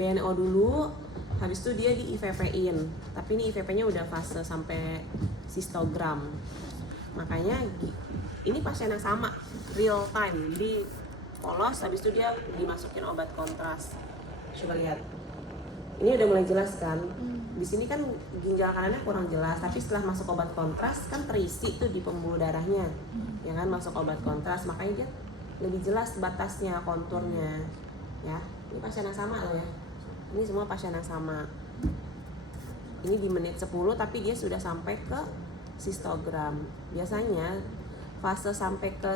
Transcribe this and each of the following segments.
BNO dulu, habis itu dia di IVP-in. Tapi ini IVP-nya udah fase sampai sistogram. Makanya ini pasien yang sama, real time. Jadi polos, habis itu dia dimasukin obat kontras. Coba lihat. Ini udah mulai jelas kan? Di sini kan ginjal kanannya kurang jelas, tapi setelah masuk obat kontras kan terisi tuh di pembuluh darahnya. Ya kan, masuk obat kontras, makanya dia lebih jelas batasnya, konturnya. Ya, ini pasien yang sama loh ya. Ini semua pasien yang sama. Ini di menit 10 tapi dia sudah sampai ke sistogram. Biasanya fase sampai ke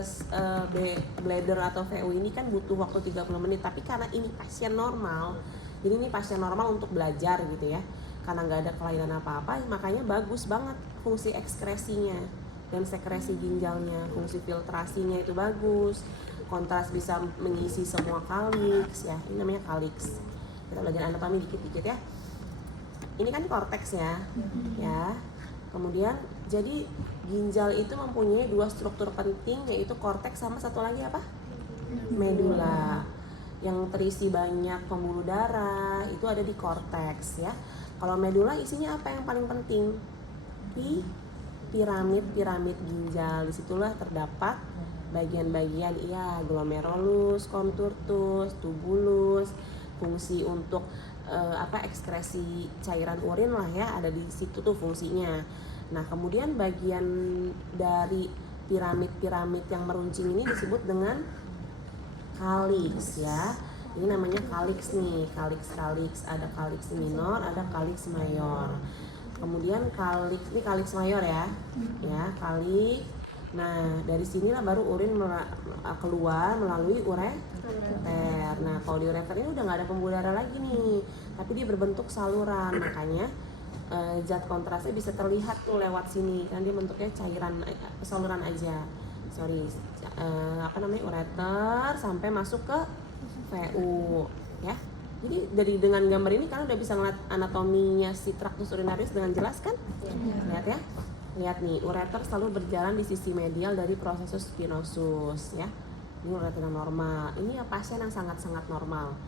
bladder atau VU ini kan butuh waktu 30 menit, tapi karena ini pasien normal, jadi ini pasien normal untuk belajar gitu ya, karena nggak ada kelainan apa-apa, makanya bagus banget fungsi ekskresinya dan sekresi ginjalnya, fungsi filtrasinya itu bagus, kontras bisa mengisi semua kaliks ya, ini namanya kaliks. Kita belajar anatomi dikit-dikit ya. Ini kan korteks ya, ya. Kemudian jadi ginjal itu mempunyai dua struktur penting, yaitu korteks sama satu lagi apa? Medula. Yang terisi banyak pembuluh darah itu ada di korteks ya. Kalau medula isinya apa yang paling penting? Di piramid ginjal. Disitulah terdapat bagian-bagian glomerulus, contortus, tubulus, fungsi untuk ekskresi cairan urin lah ya, ada di situ tuh fungsinya. Nah, kemudian bagian dari piramid yang meruncing ini disebut dengan kaliks ya. Ini namanya kaliks nih, kaliks. Ada kaliks minor, ada kaliks mayor. Kemudian kaliks, ini kaliks mayor ya. Ya, kaliks. Nah, dari sinilah baru urin keluar melalui ureter. Nah, kalau di ureter ini udah nggak ada pembuluh darah lagi nih, tapi dia berbentuk saluran. Makanya zat kontrasnya bisa terlihat tuh lewat sini, kan dia bentuknya cairan, saluran aja. Ureter sampai masuk ke VU ya. Jadi dengan gambar ini kan udah bisa ngeliat anatominya si traktus urinarius dengan jelas kan? Lihat ya. Lihat nih, ureter selalu berjalan di sisi medial dari processus spinosus ya. Ini ureter yang normal. Ini ya pasien yang sangat-sangat normal.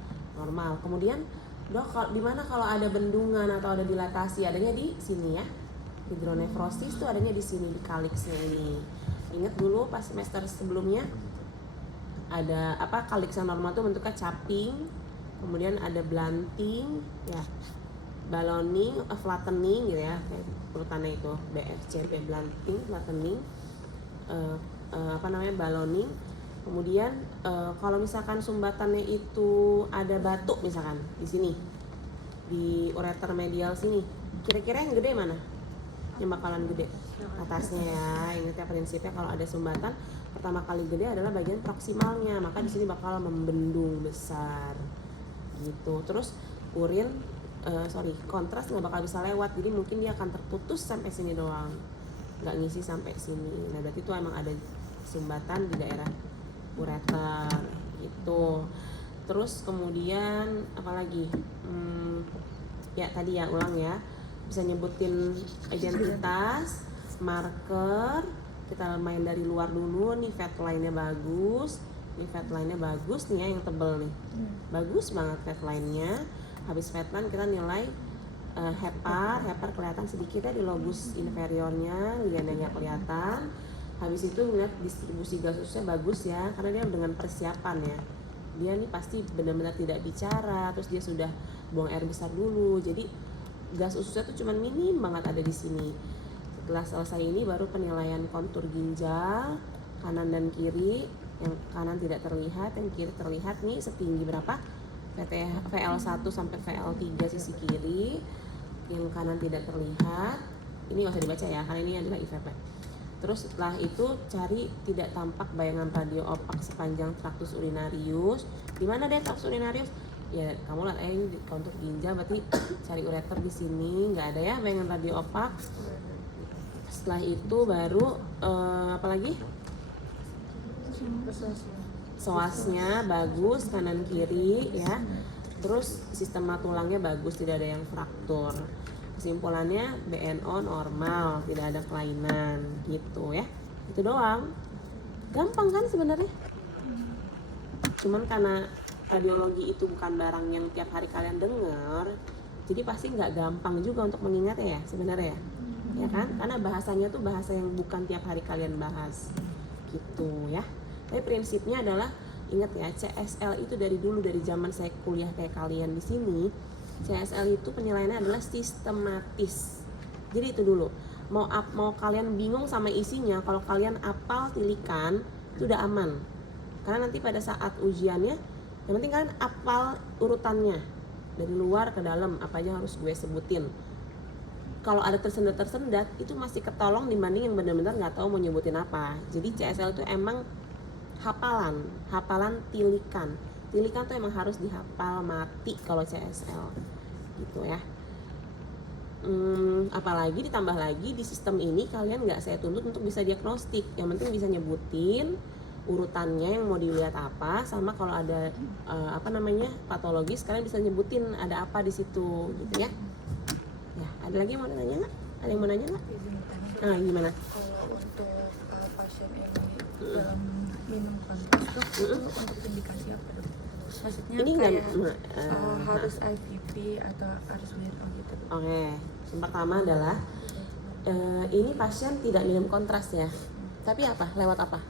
Kemudian, dok, di mana kalau ada bendungan atau ada dilatasi? Adanya di sini ya. Hidronefrosis tuh adanya di sini, di kaliksnya ini. Ingat dulu pas semester sebelumnya ada kaliks yang normal tuh bentuknya cupping, kemudian ada blunting ya, balloning, flattening gitu ya, kayak urutannya itu BFCP, blunting, flattening, balloning. Kemudian kalau misalkan sumbatannya itu ada batu misalkan di sini, di ureter medial sini, kira-kira yang gede mana? Yang bakalan gede atasnya ya. Ingat ya, prinsipnya kalau ada sumbatan pertama kali gede adalah bagian proksimalnya, maka di sini bakal membendung besar gitu. Terus urin kontras nggak bakal bisa lewat, jadi mungkin dia akan terputus sampai sini doang, nggak ngisi sampai sini. Nah, berarti itu emang ada sumbatan di daerah ureter gitu. Terus kemudian apalagi ya tadi ya, ulang ya, bisa nyebutin identitas, marker. Kita main dari luar dulu nih, fat line-nya bagus. Ini fat line-nya bagus nih ya, yang tebel nih. Bagus banget fat line-nya. Habis fat line kita nilai hepar kelihatan sedikit ya di lobus inferiornya, liannya nggak kelihatan. Habis itu lihat distribusi gas ususnya bagus ya, karena dia dengan persiapan ya. Dia nih pasti benar-benar tidak bicara, terus dia sudah buang air besar dulu. Jadi gas ususnya tuh cuman minim banget ada di sini. Setelah selesai ini baru penilaian kontur ginjal kanan dan kiri. Yang kanan tidak terlihat, yang kiri terlihat nih setinggi berapa? VL1 sampai VL3 sisi kiri. Yang kanan tidak terlihat. Ini nggak usah dibaca ya, karena ini adalah IVP. Terus setelah itu cari tidak tampak bayangan radio opak sepanjang traktus urinarius. Di mana deh traktus urinarius? Ya kamu lihat ini di kontur ginjal, berarti cari ureter di sini, nggak ada ya bayangan radio opak. Setelah itu baru apalagi? Psoasnya bagus kanan kiri ya. Terus sistema tulangnya bagus, tidak ada yang fraktur. Kesimpulannya BNO normal, tidak ada kelainan gitu ya. Itu doang. Gampang kan sebenarnya? Cuman karena radiologi itu bukan barang yang tiap hari kalian dengar, jadi pasti nggak gampang juga untuk mengingatnya ya sebenarnya ya kan, karena bahasanya tuh bahasa yang bukan tiap hari kalian bahas gitu ya. Tapi prinsipnya adalah ingat ya, CSL itu dari dulu, dari zaman saya kuliah kayak kalian di sini, CSL itu penilaiannya adalah sistematis. Jadi itu dulu, mau kalian bingung sama isinya, kalau kalian apal tilikan itu udah aman. Karena nanti pada saat ujiannya, yang penting kalian apal urutannya dari luar ke dalam, apa aja harus gue sebutin. Kalau ada tersendat itu masih ketolong dibanding yang benar-benar nggak tahu mau nyebutin apa. Jadi CSL itu emang hafalan tilikan tuh emang harus dihafal mati kalau CSL gitu ya. Apalagi ditambah lagi di sistem ini kalian nggak saya tuntut untuk bisa diagnostik, yang penting bisa nyebutin urutannya yang mau dilihat apa, sama kalau ada patologis kalian bisa nyebutin ada apa di situ gitu ya. Ya, ada lagi yang mau nanya nggak? Ada yang mau nanya nggak? Gimana? Kalau untuk pasien yang dalam minum kontras itu untuk indikasi apa dok? Maksudnya ini kayak harus IVP atau harus WNO gitu? Oke, yang pertama adalah ini pasien tidak minum kontras ya, tapi apa? Lewat apa?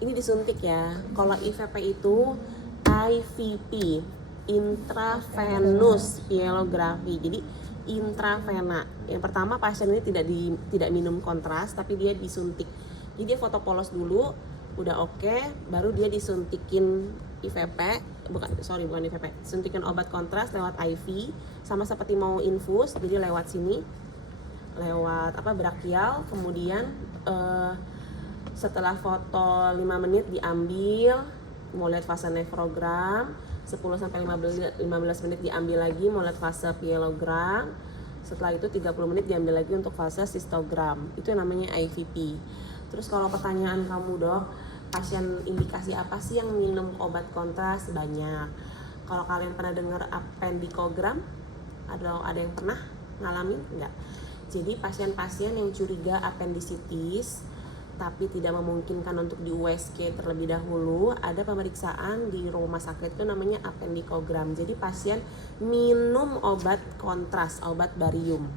Ini disuntik ya. Kalau IVP itu IVP, intravenous pyelografi. Jadi intravena. Yang pertama pasien ini tidak minum kontras, tapi dia disuntik. Jadi dia foto polos dulu, udah oke, baru dia disuntikin IVP, bukan IVP, suntikin obat kontras lewat IV, sama seperti mau infus, jadi lewat sini, lewat brachial, kemudian setelah foto 5 menit diambil, mau lihat fase nefrogram, 10-15 menit diambil lagi, mau lihat fase pyelogram, setelah itu 30 menit diambil lagi untuk fase sistogram, itu yang namanya IVP. Terus kalau pertanyaan kamu dok, pasien indikasi apa sih yang minum obat kontras? Banyak. Kalau kalian pernah dengar appendikogram, ada yang pernah ngalamin? Enggak. Jadi pasien-pasien yang curiga appendicitis tapi tidak memungkinkan untuk di USG terlebih dahulu, ada pemeriksaan di rumah sakit itu namanya appendikogram. Jadi pasien minum obat kontras, obat barium.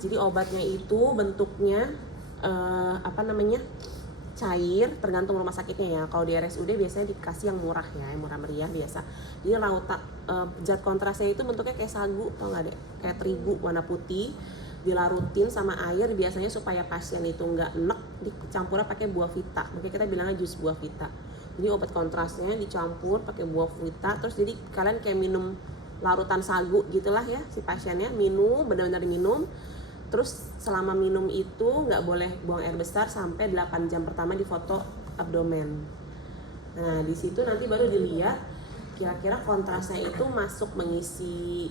Jadi obatnya itu bentuknya cair, tergantung rumah sakitnya ya. Kalau di RSUD biasanya dikasih yang murah ya, yang murah meriah biasa. Jadi zat kontrasnya itu bentuknya kayak sagu, tau nggak deh, kayak terigu warna putih, dilarutin sama air biasanya supaya pasien itu nggak enek, dicampurnya pakai buah vita, makanya kita bilangnya jus buah vita. Jadi obat kontrasnya dicampur pakai buah vita, terus jadi kalian kayak minum larutan sagu gitulah ya, si pasiennya minum, benar-benar minum. Terus selama minum itu nggak boleh buang air besar sampai 8 jam pertama di foto abdomen. Nah di situ nanti baru dilihat kira-kira kontrasnya itu masuk mengisi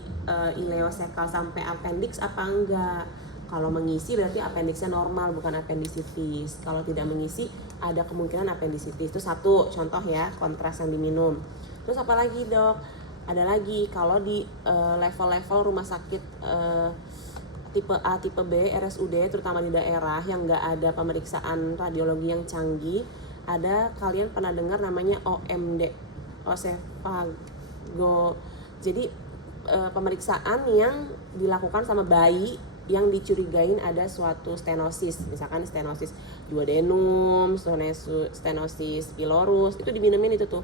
ileosekal sampai appendix apa enggak. Kalau mengisi berarti appendixnya normal, bukan appendicitis. Kalau tidak mengisi ada kemungkinan appendicitis. Itu satu contoh ya kontras yang diminum. Terus apa lagi dok? Ada lagi kalau di level-level rumah sakit tipe A, tipe B, RSUD terutama di daerah yang nggak ada pemeriksaan radiologi yang canggih, ada kalian pernah dengar namanya OMD, osefago. Jadi pemeriksaan yang dilakukan sama bayi yang dicurigain ada suatu stenosis, misalkan stenosis duodenum, stenosis pylorus, itu diminumin itu tuh.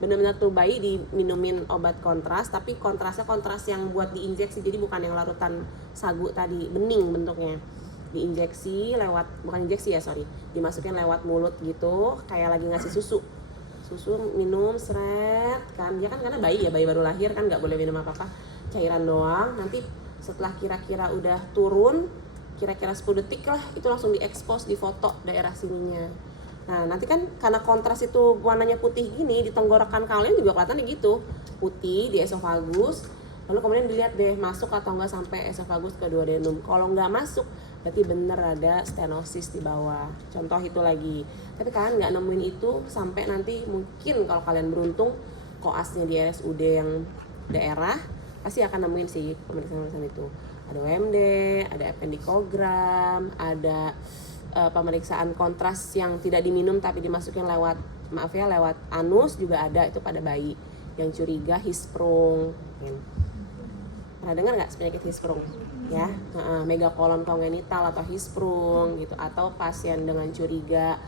Benar-benar tuh bayi diminumin obat kontras, tapi kontrasnya kontras yang buat diinjeksi, jadi bukan yang larutan sagu tadi, bening bentuknya. Diinjeksi lewat, bukan injeksi ya dimasukin lewat mulut gitu, kayak lagi ngasih susu minum seret kan, dia kan karena bayi baru lahir kan nggak boleh minum apa-apa, cairan doang. Nanti setelah kira-kira udah turun, kira-kira 10 detik lah, itu langsung diekspos, difoto daerah sininya. Nah nanti kan karena kontras itu warnanya putih gini, di tenggorokan kalian juga kelihatannya gitu, putih di esofagus. Lalu kemudian dilihat deh masuk atau enggak sampai esofagus ke duodenum. Kalau enggak masuk berarti bener ada stenosis di bawah. Contoh itu lagi. Tapi kalian nggak nemuin itu sampai nanti mungkin kalau kalian beruntung koasnya di RSUD yang daerah pasti akan nemuin sih pemeriksaan itu. Ada OMD, ada appendikogram, ada pemeriksaan kontras yang tidak diminum tapi dimasukin lewat maaf ya, lewat anus juga ada itu pada bayi yang curiga Hirschsprung. Pernah dengar nggak penyakit Hirschsprung? Ya, megakolon kongenital atau Hirschsprung gitu, atau pasien dengan curiga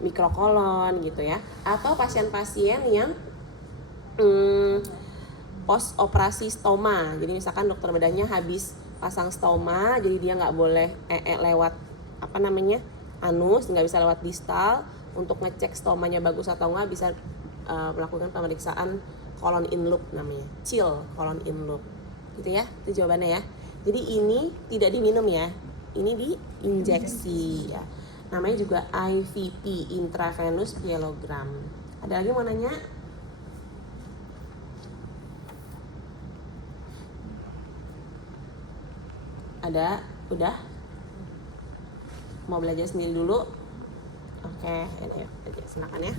mikrokolon gitu ya, atau pasien-pasien yang post operasi stoma. Jadi misalkan dokter bedahnya habis pasang stoma, jadi dia nggak boleh lewat anus, nggak bisa lewat distal. Untuk ngecek stomanya bagus atau nggak, bisa melakukan pemeriksaan colon in loop, namanya chill colon in loop gitu ya. Itu jawabannya ya. Jadi ini tidak diminum ya, ini diinjeksi ya, namanya juga IVP, intravenous pyelogram. Ada lagi mau nanya? Ada? Udah? Mau belajar sendiri dulu? Oke, ini silakan ya.